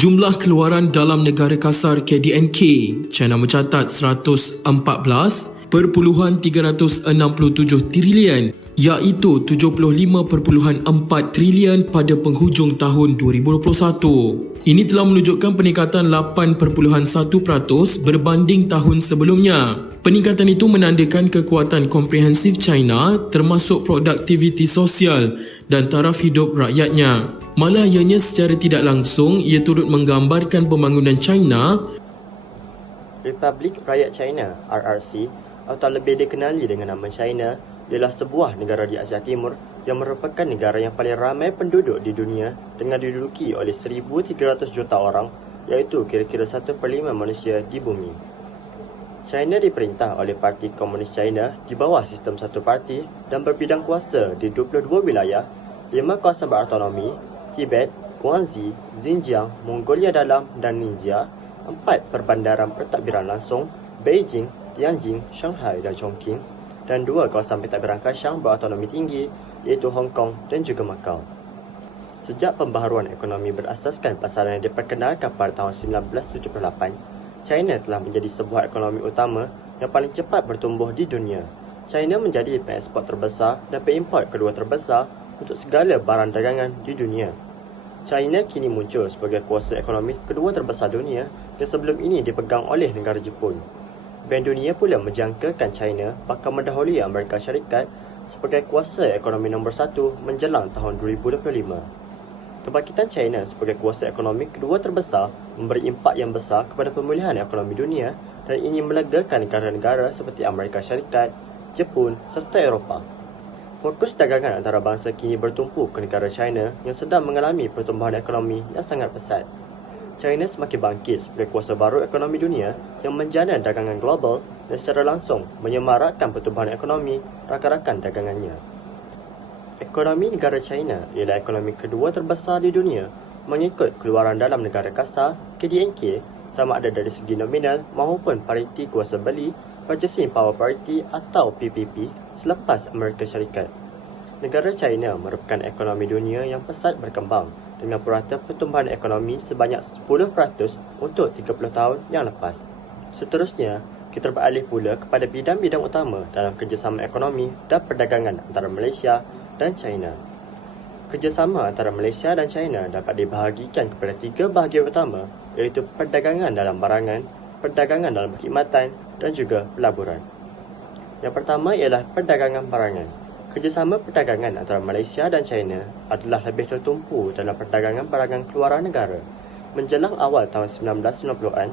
Jumlah keluaran dalam negara kasar KDNK, China mencatat 114.367 trilion iaitu 75.4 trilion pada penghujung tahun 2021. Ini telah menunjukkan peningkatan 8.1% berbanding tahun sebelumnya. Peningkatan itu menandakan kekuatan komprehensif China termasuk produktiviti sosial dan taraf hidup rakyatnya. Malah ianya secara tidak langsung ia turut menggambarkan pembangunan China. Republik Rakyat China (RRC) atau lebih dikenali dengan nama China ialah sebuah negara di Asia Timur yang merupakan negara yang paling ramai penduduk di dunia dengan diduduki oleh 1,300 juta orang, iaitu kira-kira 1/5 manusia di bumi. China diperintah oleh Parti Komunis China di bawah sistem satu parti dan berbidang kuasa di 22 wilayah, 5 kawasan berautonomi, Tibet, Guangxi, Xinjiang, Mongolia Dalam dan Ningxia, 4 perbandaran pentadbiran langsung, Beijing, Tianjin, Shanghai dan Chongqing, dan 2 kawasan pentadbiran kasyang berautonomi tinggi iaitu Hong Kong dan juga Macau. Sejak pembaharuan ekonomi berasaskan pasaran yang diperkenalkan pada tahun 1978, China telah menjadi sebuah ekonomi utama yang paling cepat bertumbuh di dunia. China menjadi pengeksport terbesar dan pengimport kedua terbesar untuk segala barang dagangan di dunia. China kini muncul sebagai kuasa ekonomi kedua terbesar dunia yang sebelum ini dipegang oleh negara Jepun. Bank Dunia pula menjangkakan China bakal mendahului Amerika Syarikat sebagai kuasa ekonomi nombor 1 menjelang tahun 2025. Kebangkitan China sebagai kuasa ekonomi kedua terbesar memberi impak yang besar kepada pemulihan ekonomi dunia dan ini melegakan negara-negara seperti Amerika Syarikat, Jepun serta Eropah. Fokus dagangan antara bangsa kini bertumpu ke negara China yang sedang mengalami pertumbuhan ekonomi yang sangat pesat. China semakin bangkit sebagai kuasa baru ekonomi dunia yang menjana dagangan global dan secara langsung menyemarakkan pertumbuhan ekonomi rakan-rakan dagangannya. Ekonomi negara China ialah ekonomi kedua terbesar di dunia mengikut keluaran dalam negara kasar KDNK sama ada dari segi nominal maupun pariti kuasa beli, Purchasing Power Parity atau PPP selepas Amerika Syarikat. Negara China merupakan ekonomi dunia yang pesat berkembang dengan purata pertumbuhan ekonomi sebanyak 10% untuk 30 tahun yang lepas. Seterusnya, kita beralih pula kepada bidang-bidang utama dalam kerjasama ekonomi dan perdagangan antara Malaysia dan China. Kerjasama antara Malaysia dan China dapat dibahagikan kepada 3 bahagian utama iaitu perdagangan dalam barangan, perdagangan dalam perkhidmatan dan juga pelaburan. Yang pertama ialah perdagangan barangan. Kerjasama perdagangan antara Malaysia dan China adalah lebih tertumpu dalam perdagangan barangan keluaran negara. Menjelang awal tahun 1990-an,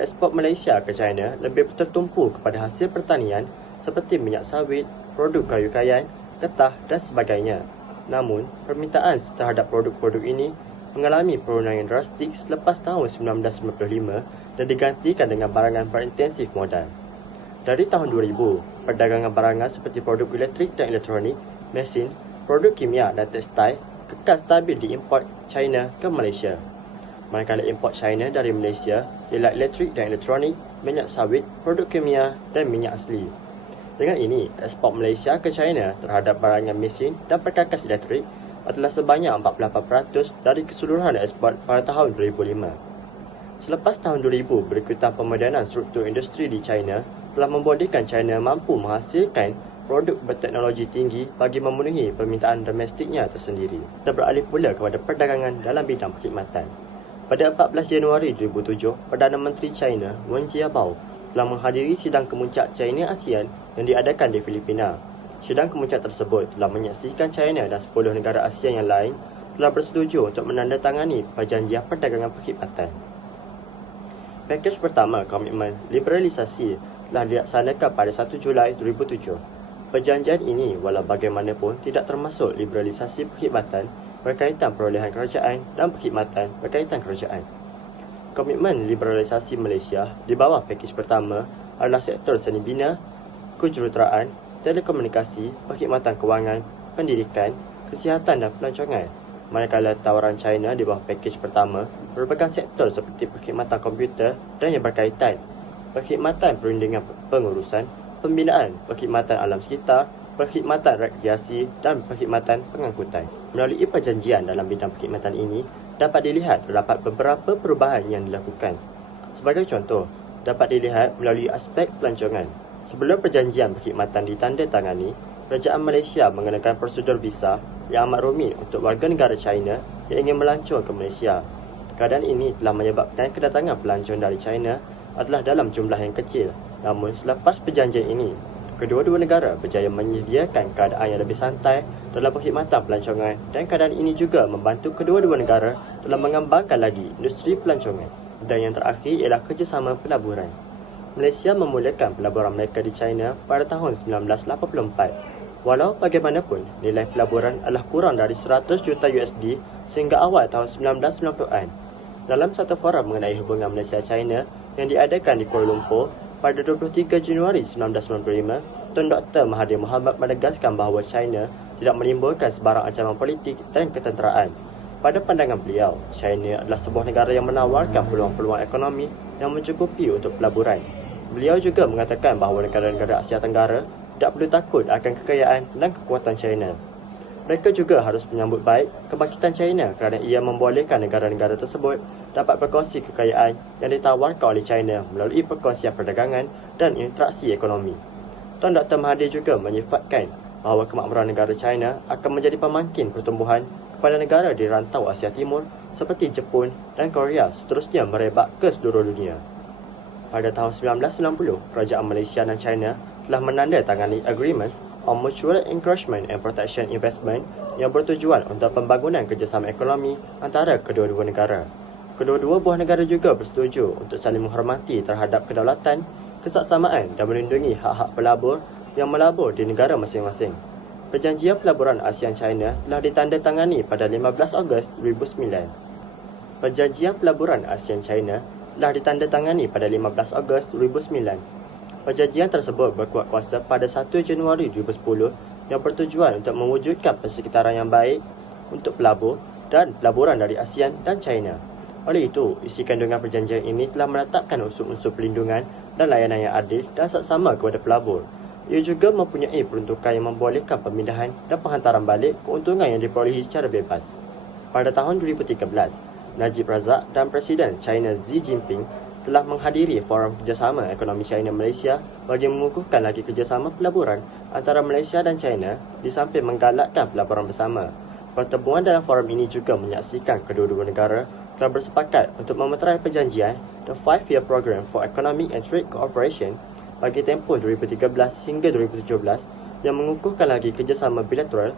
ekspor Malaysia ke China lebih tertumpu kepada hasil pertanian seperti minyak sawit, produk kayu kayan, getah dan sebagainya. Namun, permintaan terhadap produk-produk ini mengalami penurunan yang drastik selepas tahun 1995 dan digantikan dengan barangan berintensif modal. Dari tahun 2000, perdagangan barangan seperti produk elektrik dan elektronik, mesin, produk kimia dan tekstil kekal stabil diimport China ke Malaysia. Manakala import China dari Malaysia ialah elektrik dan elektronik, minyak sawit, produk kimia dan minyak asli. Dengan ini, ekspor Malaysia ke China terhadap barangan mesin dan perkakas elektrik adalah sebanyak 48% dari keseluruhan ekspor pada tahun 2005. Selepas tahun 2000, berikutan pemodenan struktur industri di China telah membolehkan China mampu menghasilkan produk berteknologi tinggi bagi memenuhi permintaan domestiknya tersendiri. Kita beralih pula kepada perdagangan dalam bidang perkhidmatan. Pada 14 Januari 2007, Perdana Menteri China Wen Jiabao telah menghadiri sidang kemuncak China ASEAN yang diadakan di Filipina. Sidang kemuncak tersebut telah menyaksikan China dan 10 negara ASEAN yang lain telah bersetuju untuk menandatangani perjanjian perdagangan perkhidmatan. Pakej pertama komitmen liberalisasi telah dilaksanakan pada 1 Julai 2007. Perjanjian ini walau bagaimanapun tidak termasuk liberalisasi perkhidmatan berkaitan perolehan kerajaan dan perkhidmatan berkaitan kerajaan. Komitmen liberalisasi Malaysia di bawah pakej pertama adalah sektor seni bina, kejuruteraan, telekomunikasi, perkhidmatan kewangan, pendidikan, kesihatan dan pelancongan. Manakala tawaran China di bawah pakej pertama merupakan sektor seperti perkhidmatan komputer dan yang berkaitan, perkhidmatan perundingan pengurusan, pembinaan, perkhidmatan alam sekitar, perkhidmatan rekreasi dan perkhidmatan pengangkutan. Melalui perjanjian dalam bidang perkhidmatan ini, dapat dilihat terdapat beberapa perubahan yang dilakukan. Sebagai contoh, dapat dilihat melalui aspek pelancongan. Sebelum perjanjian perkhidmatan ditandatangani, Kerajaan Malaysia mengenakan prosedur visa yang amat rumit untuk warga negara China yang ingin melancong ke Malaysia. Keadaan ini telah menyebabkan kedatangan pelancong dari China adalah dalam jumlah yang kecil. Namun selepas perjanjian ini, kedua-dua negara berjaya menyediakan keadaan yang lebih santai dalam perkhidmatan pelancongan dan keadaan ini juga membantu kedua-dua negara dalam mengembangkan lagi industri pelancongan. Dan yang terakhir ialah kerjasama pelaburan. Malaysia memulakan pelaburan mereka di China pada tahun 1984. Walau bagaimanapun, nilai pelaburan adalah kurang dari 100 juta USD sehingga awal tahun 1990-an. Dalam satu forum mengenai hubungan Malaysia-China yang diadakan di Kuala Lumpur pada 23 Januari 1995, Tun Dr. Mahathir Mohamad menegaskan bahawa China tidak menimbulkan sebarang ancaman politik dan ketenteraan. Pada pandangan beliau, China adalah sebuah negara yang menawarkan peluang-peluang ekonomi yang mencukupi untuk pelaburan. Beliau juga mengatakan bahawa negara-negara Asia Tenggara tidak perlu takut akan kekayaan dan kekuatan China. Mereka juga harus menyambut baik kebangkitan China kerana ia membolehkan negara-negara tersebut dapat berkongsi kekayaan yang ditawarkan oleh China melalui perkongsian perdagangan dan interaksi ekonomi. Tun Dr. Mahathir juga menyifatkan bahawa kemakmuran negara China akan menjadi pemangkin pertumbuhan kepada negara di rantau Asia Timur seperti Jepun dan Korea seterusnya merebak ke seluruh dunia. Pada tahun 1990, Kerajaan Malaysia dan China telah menandatangani agreements on mutual encouragement and protection investment yang bertujuan untuk pembangunan kerjasama ekonomi antara kedua-dua negara. Kedua-dua buah negara juga bersetuju untuk saling menghormati terhadap kedaulatan, kesaksamaan dan melindungi hak-hak pelabur yang melabur di negara masing-masing. Perjanjian Pelaburan ASEAN-China telah ditandatangani pada 15 Ogos 2009. Perjanjian Pelaburan ASEAN-China telah ditandatangani pada 15 Ogos 2009. Perjanjian tersebut berkuat kuasa pada 1 Januari 2010 yang bertujuan untuk mewujudkan persekitaran yang baik untuk pelabur dan pelaburan dari ASEAN dan China. Oleh itu, isi kandungan perjanjian ini telah meletakkan unsur-unsur perlindungan dan layanan yang adil dan saksama kepada pelabur. Ia juga mempunyai peruntukan yang membolehkan pemindahan dan penghantaran balik keuntungan yang diperolehi secara bebas. Pada tahun 2013, Najib Razak dan Presiden China Xi Jinping telah menghadiri Forum Kerjasama Ekonomi China-Malaysia bagi mengukuhkan lagi kerjasama pelaburan antara Malaysia dan China di samping menggalakkan pelaburan bersama. Pertemuan dalam forum ini juga menyaksikan kedua-dua negara telah bersepakat untuk memeterai perjanjian The 5-Year Program for Economic and Trade Cooperation bagi tempoh 2013 hingga 2017 yang mengukuhkan lagi kerjasama bilateral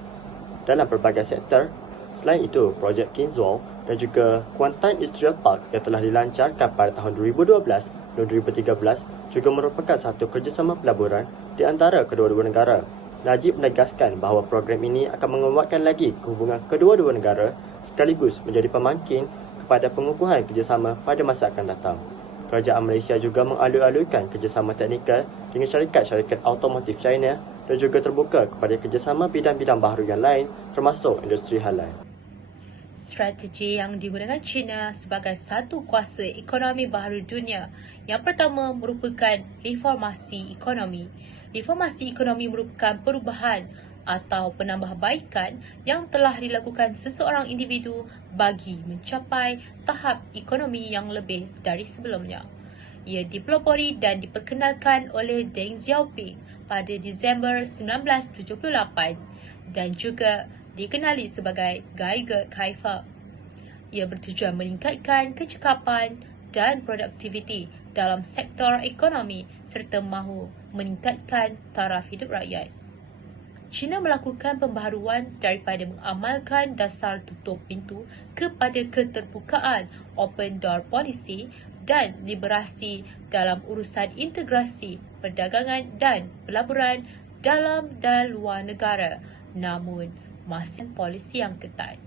dalam pelbagai sektor. Selain itu, projek Kinswall dan juga Kuantan Industrial Park yang telah dilancarkan pada tahun 2012 dan 2013 juga merupakan satu kerjasama pelaburan di antara kedua-dua negara. Najib menegaskan bahawa program ini akan menguatkan lagi hubungan kedua-dua negara sekaligus menjadi pemangkin kepada pengukuhan kerjasama pada masa akan datang. Kerajaan Malaysia juga mengalu-alukan kerjasama teknikal dengan syarikat-syarikat automotif China dan juga terbuka kepada kerjasama bidang-bidang baharu yang lain termasuk industri halal. Strategi yang digunakan China sebagai satu kuasa ekonomi baharu dunia. Yang pertama merupakan reformasi ekonomi. Reformasi ekonomi merupakan perubahan atau penambahbaikan yang telah dilakukan seseorang individu bagi mencapai tahap ekonomi yang lebih dari sebelumnya. Ia dipelopori dan diperkenalkan oleh Deng Xiaoping pada Disember 1978 dan juga dikenali sebagai Geiger Kaifa. Ia bertujuan meningkatkan kecekapan dan produktiviti dalam sektor ekonomi serta mahu meningkatkan taraf hidup rakyat. China melakukan pembaharuan daripada mengamalkan dasar tutup pintu kepada keterbukaan open door policy dan liberasi dalam urusan integrasi perdagangan dan pelaburan dalam dan luar negara, namun masih polisi yang ketat.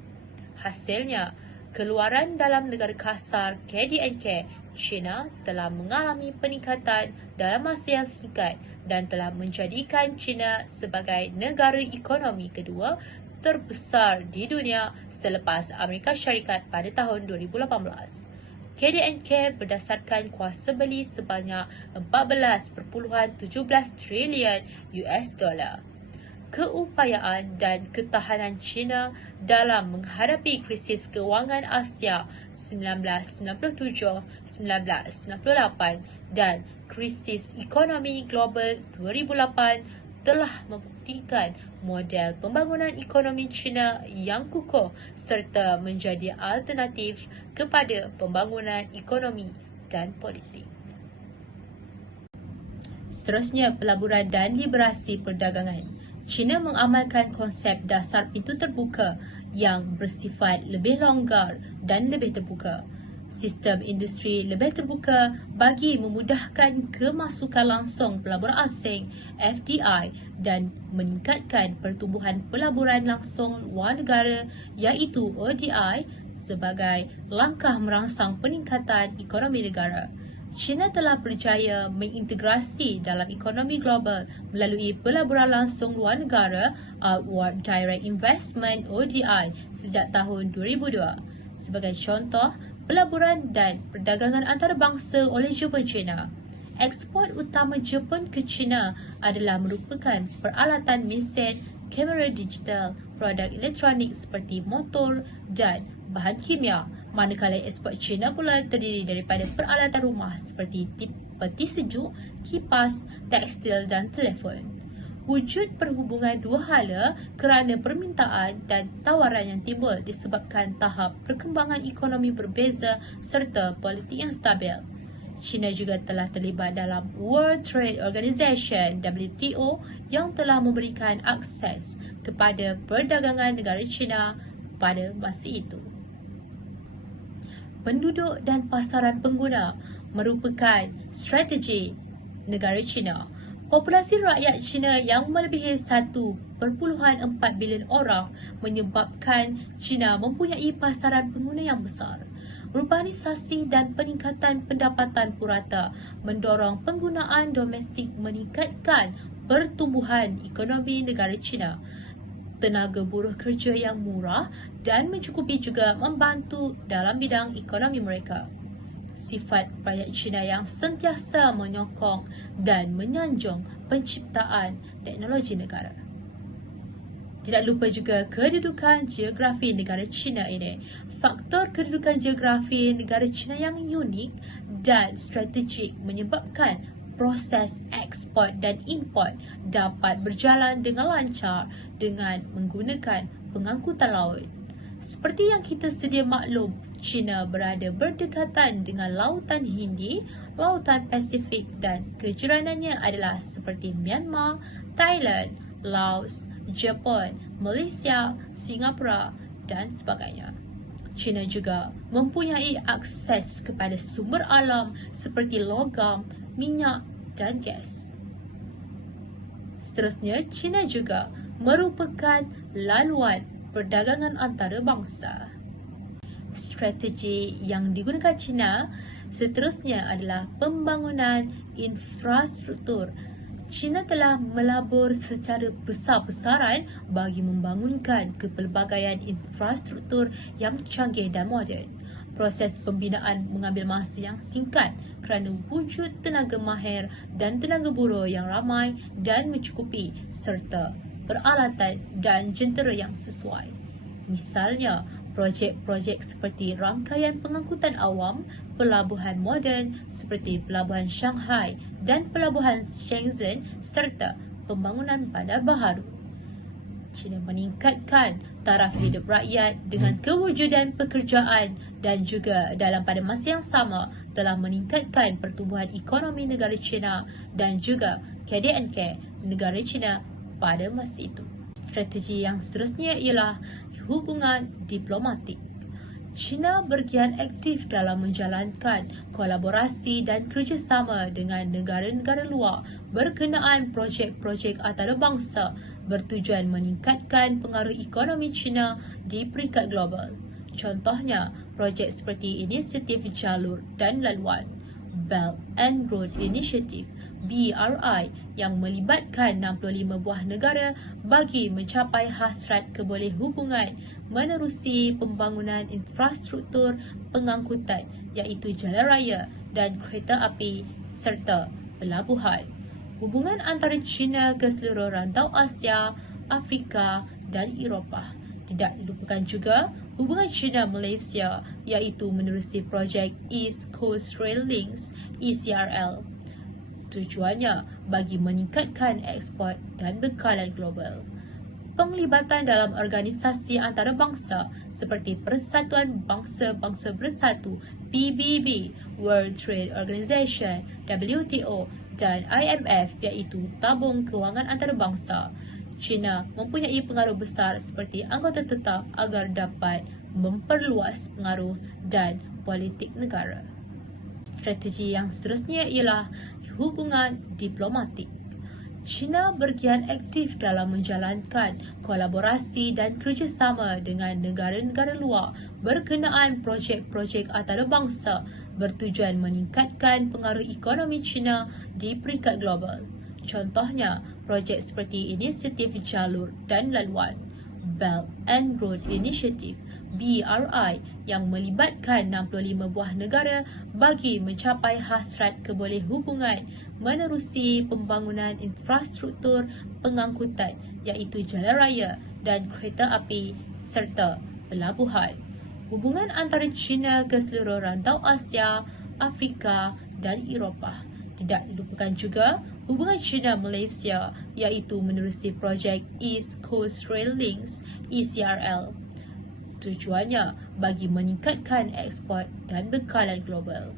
Hasilnya, keluaran dalam negara kasar KDNK China telah mengalami peningkatan dalam masa yang singkat dan telah menjadikan China sebagai negara ekonomi kedua terbesar di dunia selepas Amerika Syarikat pada tahun 2018. KDNK berdasarkan kuasa beli sebanyak 14.17 trilion US dollar. Keupayaan dan ketahanan China dalam menghadapi krisis kewangan Asia 1997-1998 dan krisis ekonomi global 2008 telah membuktikan model pembangunan ekonomi China yang kukuh serta menjadi alternatif kepada pembangunan ekonomi dan politik. Seterusnya, pelaburan dan liberasi perdagangan. China mengamalkan konsep dasar pintu terbuka yang bersifat lebih longgar dan lebih terbuka. Sistem industri lebih terbuka bagi memudahkan kemasukan langsung pelabur asing (FDI) dan meningkatkan pertumbuhan pelaburan langsung luar negara iaitu ODI sebagai langkah merangsang peningkatan ekonomi negara. China telah berjaya mengintegrasi dalam ekonomi global melalui pelaburan langsung luar negara Outward Direct Investment (ODI) sejak tahun 2002. Sebagai contoh, pelaburan dan perdagangan antarabangsa oleh Jepun China. Ekspor utama Jepun ke China adalah merupakan peralatan mesin, kamera digital, produk elektronik seperti motor dan bahan kimia. Manakala ekspor China pula terdiri daripada peralatan rumah seperti peti sejuk, kipas, tekstil dan telefon. Wujud perhubungan dua hala kerana permintaan dan tawaran yang timbul disebabkan tahap perkembangan ekonomi berbeza serta politik yang stabil. China juga telah terlibat dalam World Trade Organization (WTO) yang telah memberikan akses kepada perdagangan negara China pada masa itu. Penduduk dan pasaran pengguna merupakan strategi negara China. Populasi rakyat China yang melebihi 1.4 bilion orang menyebabkan China mempunyai pasaran pengguna yang besar. Urbanisasi dan peningkatan pendapatan purata mendorong penggunaan domestik meningkatkan pertumbuhan ekonomi negara China. Tenaga buruh kerja yang murah dan mencukupi juga membantu dalam bidang ekonomi mereka. Sifat rakyat China yang sentiasa menyokong dan menyanjung penciptaan teknologi negara. Tidak lupa juga kedudukan geografi negara China ini. Faktor kedudukan geografi negara China yang unik dan strategik menyebabkan proses ekspor dan import dapat berjalan dengan lancar dengan menggunakan pengangkutan laut. Seperti yang kita sedia maklum, China berada berdekatan dengan Lautan Hindi, Lautan Pasifik dan kejiranannya adalah seperti Myanmar, Thailand, Laos, Jepun, Malaysia, Singapura dan sebagainya. China juga mempunyai akses kepada sumber alam seperti logam, minyak dan gas. Seterusnya, China juga merupakan laluan perdagangan antarabangsa. Strategi yang digunakan China seterusnya adalah pembangunan infrastruktur. China telah melabur secara besar-besaran bagi membangunkan kepelbagaian infrastruktur yang canggih dan moden. Proses pembinaan mengambil masa yang singkat kerana wujud tenaga mahir dan tenaga buruh yang ramai dan mencukupi serta peralatan dan jentera yang sesuai. Misalnya, projek-projek seperti rangkaian pengangkutan awam, pelabuhan moden seperti pelabuhan Shanghai dan pelabuhan Shenzhen serta pembangunan bandar baharu. China meningkatkan taraf hidup rakyat dengan kewujudan pekerjaan dan juga dalam pada masa yang sama telah meningkatkan pertumbuhan ekonomi negara China dan juga KDNK negara China pada masa itu. Strategi yang seterusnya ialah hubungan diplomatik. China bergiat aktif dalam menjalankan kolaborasi dan kerjasama dengan negara-negara luar berkenaan projek-projek antarabangsa bertujuan meningkatkan pengaruh ekonomi China di peringkat global. Contohnya, projek seperti Inisiatif Jalur dan Laluan, Belt and Road Initiative, BRI, yang melibatkan 65 buah negara bagi mencapai hasrat keboleh hubungan menerusi pembangunan infrastruktur pengangkutan iaitu jalan raya dan kereta api serta pelabuhan. Hubungan antara China ke seluruh rantau Asia, Afrika dan Eropah. Tidak dilupakan juga hubungan China-Malaysia iaitu menerusi projek East Coast Rail Links ECRL. Tujuannya bagi meningkatkan ekspor dan bekalan global. Penglibatan dalam organisasi antarabangsa seperti Persatuan Bangsa-Bangsa Bersatu PBB, World Trade Organization WTO dan IMF iaitu tabung kewangan antarabangsa. China mempunyai pengaruh besar seperti anggota tetap agar dapat memperluas pengaruh dan politik negara. Strategi yang seterusnya ialah hubungan diplomatik. China bergiat aktif dalam menjalankan kolaborasi dan kerjasama dengan negara-negara luar berkenaan projek-projek antarabangsa bertujuan meningkatkan pengaruh ekonomi China di peringkat global. Contohnya, projek seperti Inisiatif Jalur dan Laluan, Belt and Road Initiative, BRI, yang melibatkan 65 buah negara bagi mencapai hasrat keboleh hubungan menerusi pembangunan infrastruktur pengangkutan iaitu jalan raya dan kereta api serta pelabuhan. Hubungan antara China ke seluruh rantau Asia, Afrika dan Eropah. Tidak dilupakan juga hubungan China-Malaysia iaitu menerusi projek East Coast Rail Links ECRL. Tujuannya bagi meningkatkan ekspor dan bekalan global.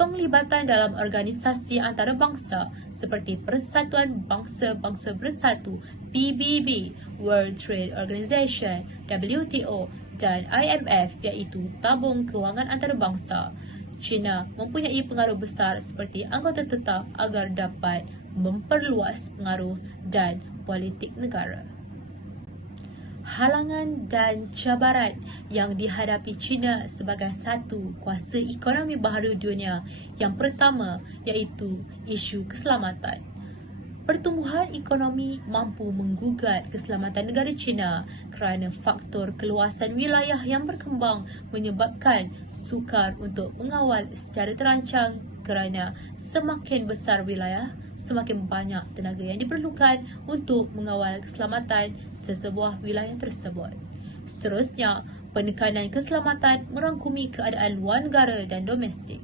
Penglibatan dalam organisasi antarabangsa seperti Persatuan Bangsa-Bangsa Bersatu PBB, World Trade Organization WTO dan IMF iaitu tabung kewangan antarabangsa. China mempunyai pengaruh besar seperti anggota tetap agar dapat memperluas pengaruh dan politik negara. Halangan dan cabaran yang dihadapi China sebagai satu kuasa ekonomi baharu dunia. Yang pertama iaitu isu keselamatan. Pertumbuhan ekonomi mampu menggugat keselamatan negara China kerana faktor keluasan wilayah yang berkembang menyebabkan sukar untuk mengawal secara terancang kerana semakin besar wilayah, semakin banyak tenaga yang diperlukan untuk mengawal keselamatan sesebuah wilayah tersebut. Seterusnya, penekanan keselamatan merangkumi keadaan luar negara dan domestik.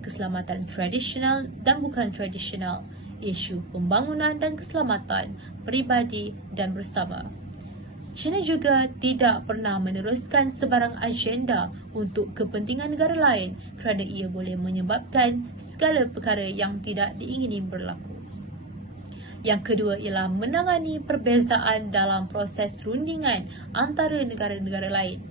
Keselamatan tradisional dan bukan tradisional, isu pembangunan dan keselamatan peribadi dan bersama. China juga tidak pernah meneruskan sebarang agenda untuk kepentingan negara lain kerana ia boleh menyebabkan segala perkara yang tidak diingini berlaku. Yang kedua ialah menangani perbezaan dalam proses rundingan antara negara-negara lain.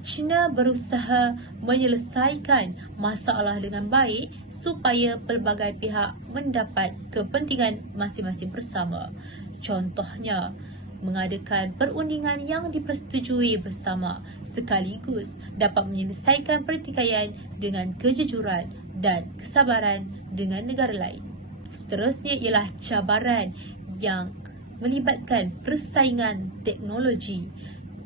China berusaha menyelesaikan masalah dengan baik supaya pelbagai pihak mendapat kepentingan masing-masing bersama. Contohnya, mengadakan perundingan yang dipersetujui bersama sekaligus dapat menyelesaikan pertikaian dengan kejujuran dan kesabaran dengan negara lain. Seterusnya ialah cabaran yang melibatkan persaingan teknologi.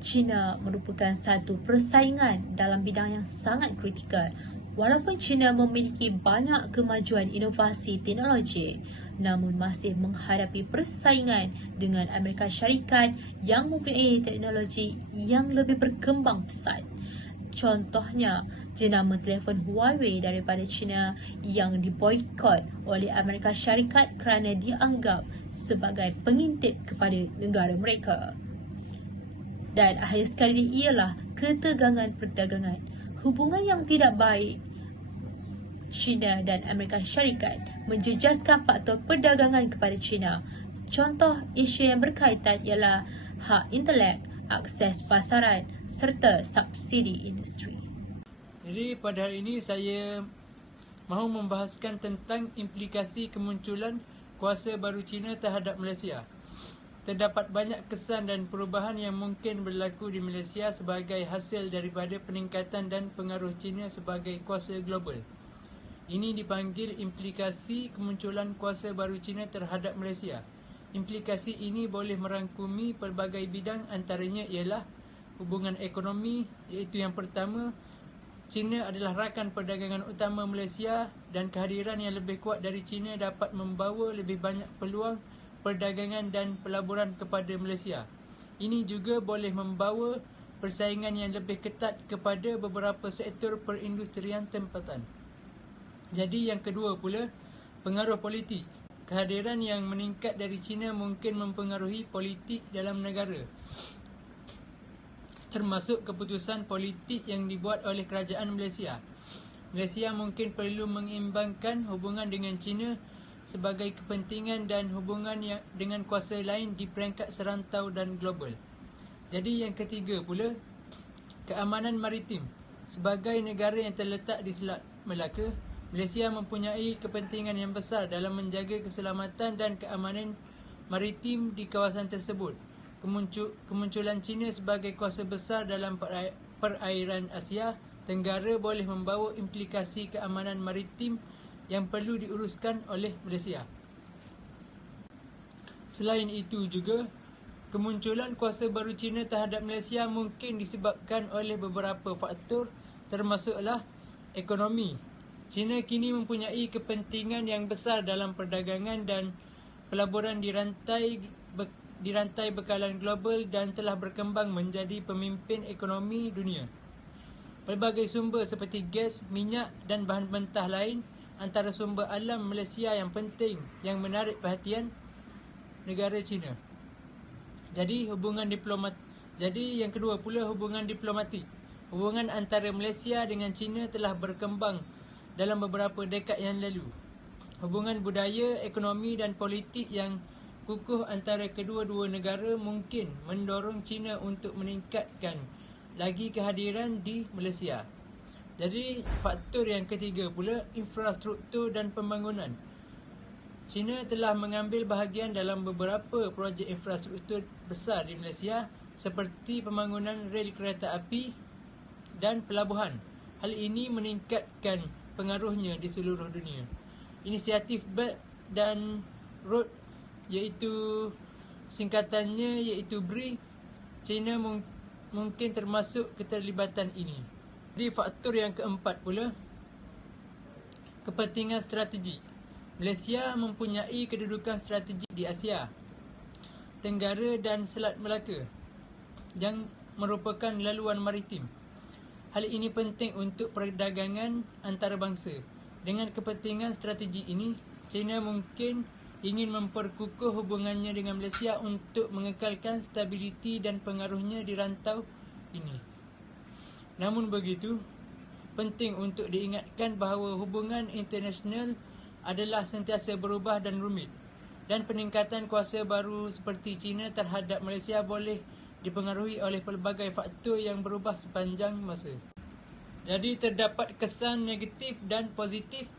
China merupakan satu persaingan dalam bidang yang sangat kritikal. Walaupun China memiliki banyak kemajuan inovasi teknologi, namun masih menghadapi persaingan dengan Amerika Syarikat yang mempunyai teknologi yang lebih berkembang pesat. Contohnya, jenama telefon Huawei daripada China yang diboikot oleh Amerika Syarikat kerana dianggap sebagai pengintip kepada negara mereka. Dan akhir sekali ialah ketegangan perdagangan. Hubungan yang tidak baik China dan Amerika Syarikat menjejaskan faktor perdagangan kepada China. Contoh isu yang berkaitan ialah hak intelek, akses pasaran serta subsidi industri. Jadi pada hari ini saya mahu membahaskan tentang implikasi kemunculan kuasa baru China terhadap Malaysia. Terdapat banyak kesan dan perubahan yang mungkin berlaku di Malaysia sebagai hasil daripada peningkatan dan pengaruh China sebagai kuasa global. Ini dipanggil implikasi kemunculan kuasa baru China terhadap Malaysia. Implikasi ini boleh merangkumi pelbagai bidang, antaranya ialah hubungan ekonomi, iaitu yang pertama, China adalah rakan perdagangan utama Malaysia dan kehadiran yang lebih kuat dari China dapat membawa lebih banyak peluang perdagangan dan pelaburan kepada Malaysia. Ini juga boleh membawa persaingan yang lebih ketat kepada beberapa sektor perindustrian tempatan. Jadi yang kedua pula, pengaruh politik. Kehadiran yang meningkat dari China mungkin mempengaruhi politik dalam negara, termasuk keputusan politik yang dibuat oleh kerajaan Malaysia. Malaysia mungkin perlu mengimbangkan hubungan dengan China sebagai kepentingan dan hubungan yang dengan kuasa lain di peringkat serantau dan global. Jadi yang ketiga pula, keamanan maritim. Sebagai negara yang terletak di Selat Melaka, Malaysia mempunyai kepentingan yang besar dalam menjaga keselamatan dan keamanan maritim di kawasan tersebut. Kemunculan China sebagai kuasa besar dalam perairan Asia Tenggara boleh membawa implikasi keamanan maritim yang perlu diuruskan oleh Malaysia. Selain itu juga, kemunculan kuasa baru China terhadap Malaysia mungkin disebabkan oleh beberapa faktor, termasuklah ekonomi. China kini mempunyai kepentingan yang besar dalam perdagangan dan pelaburan di rantai bekalan global dan telah berkembang menjadi pemimpin ekonomi dunia. Pelbagai sumber seperti gas, minyak dan bahan mentah lain antara sumber alam Malaysia yang penting yang menarik perhatian negara China. Jadi yang kedua pula, hubungan diplomatik. Hubungan antara Malaysia dengan China telah berkembang dalam beberapa dekad yang lalu. Hubungan budaya, ekonomi dan politik yang kukuh antara kedua-dua negara mungkin mendorong China untuk meningkatkan lagi kehadiran di Malaysia. Jadi faktor yang ketiga pula, infrastruktur dan pembangunan. China telah mengambil bahagian dalam beberapa projek infrastruktur besar di Malaysia seperti pembangunan rel kereta api dan pelabuhan. Hal ini meningkatkan pengaruhnya di seluruh dunia. Inisiatif Belt dan Road, iaitu singkatannya iaitu BRI, China mungkin termasuk keterlibatan ini. Di faktor yang keempat pula, kepentingan strategi. Malaysia mempunyai kedudukan strategik di Asia Tenggara dan Selat Melaka yang merupakan laluan maritim. Hal ini penting untuk perdagangan antarabangsa. Dengan kepentingan strategi ini, China mungkin ingin memperkukuh hubungannya dengan Malaysia untuk mengekalkan stabiliti dan pengaruhnya di rantau ini. Namun begitu, penting untuk diingatkan bahawa hubungan internasional adalah sentiasa berubah dan rumit, dan peningkatan kuasa baru seperti China terhadap Malaysia boleh dipengaruhi oleh pelbagai faktor yang berubah sepanjang masa. Jadi terdapat kesan negatif dan positif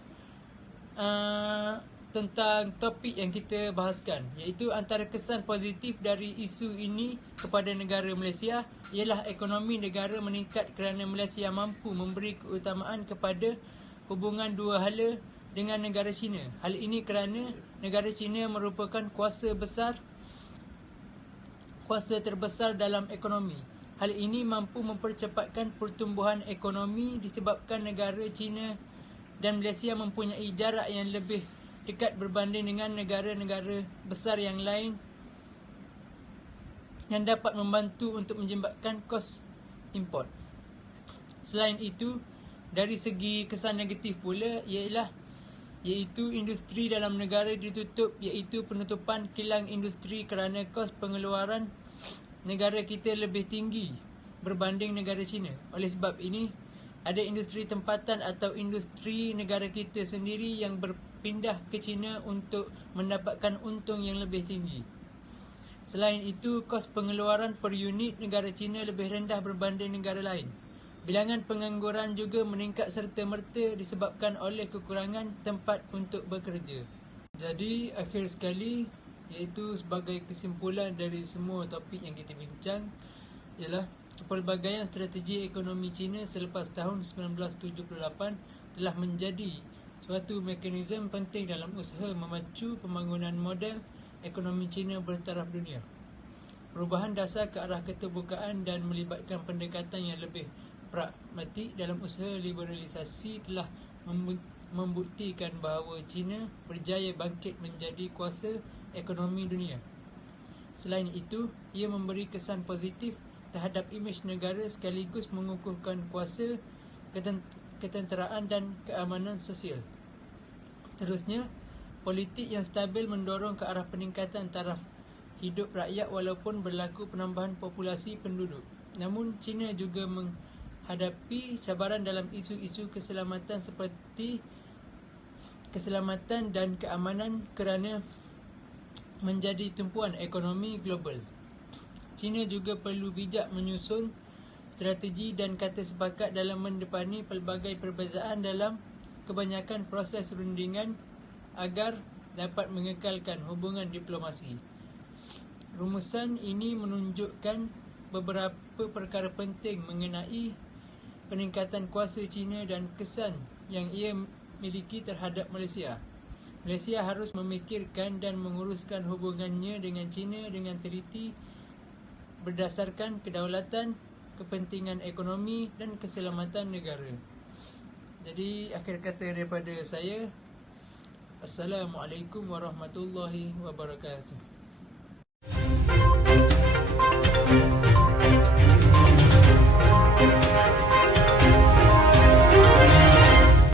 tentang topik yang kita bahaskan, iaitu antara kesan positif dari isu ini kepada negara Malaysia ialah ekonomi negara meningkat kerana Malaysia mampu memberi keutamaan kepada hubungan dua hala dengan negara China. Hal ini kerana negara China merupakan kuasa terbesar dalam ekonomi. Hal ini mampu mempercepatkan pertumbuhan ekonomi disebabkan negara China dan Malaysia mempunyai jarak yang lebih dekat berbanding dengan negara-negara besar yang lain yang dapat membantu untuk menjembatkan kos import. Selain itu, dari segi kesan negatif pula iaitu industri dalam negara ditutup, iaitu penutupan kilang industri kerana kos pengeluaran negara kita lebih tinggi berbanding negara China. Oleh sebab ini, ada industri tempatan atau industri negara kita sendiri yang pindah ke China untuk mendapatkan untung yang lebih tinggi. Selain itu, kos pengeluaran per unit negara China lebih rendah berbanding negara lain. Bilangan pengangguran juga meningkat serta-merta disebabkan oleh kekurangan tempat untuk bekerja. Jadi, akhir sekali, iaitu sebagai kesimpulan dari semua topik yang kita bincang, ialah pelbagaian strategi ekonomi China selepas tahun 1978 telah menjadi suatu mekanisme penting dalam usaha memacu pembangunan model ekonomi China bertaraf dunia. Perubahan dasar ke arah keterbukaan dan melibatkan pendekatan yang lebih pragmatik dalam usaha liberalisasi telah membuktikan bahawa China berjaya bangkit menjadi kuasa ekonomi dunia. Selain itu, ia memberi kesan positif terhadap imej negara sekaligus mengukuhkan kuasa, ketenteraan dan keamanan sosial. Seterusnya, politik yang stabil mendorong ke arah peningkatan taraf hidup rakyat walaupun berlaku penambahan populasi penduduk. Namun, China juga menghadapi cabaran dalam isu-isu keselamatan seperti keselamatan dan keamanan kerana menjadi tumpuan ekonomi global. China juga perlu bijak menyusun strategi dan kata sepakat dalam mendepani pelbagai perbezaan dalam kebanyakan proses rundingan agar dapat mengekalkan hubungan diplomasi. Rumusan ini menunjukkan beberapa perkara penting mengenai peningkatan kuasa China dan kesan yang ia miliki terhadap Malaysia. Malaysia harus memikirkan dan menguruskan hubungannya dengan China dengan teliti berdasarkan kedaulatan, kepentingan ekonomi dan keselamatan negara. Jadi, akhir kata daripada saya, Assalamualaikum warahmatullahi wabarakatuh.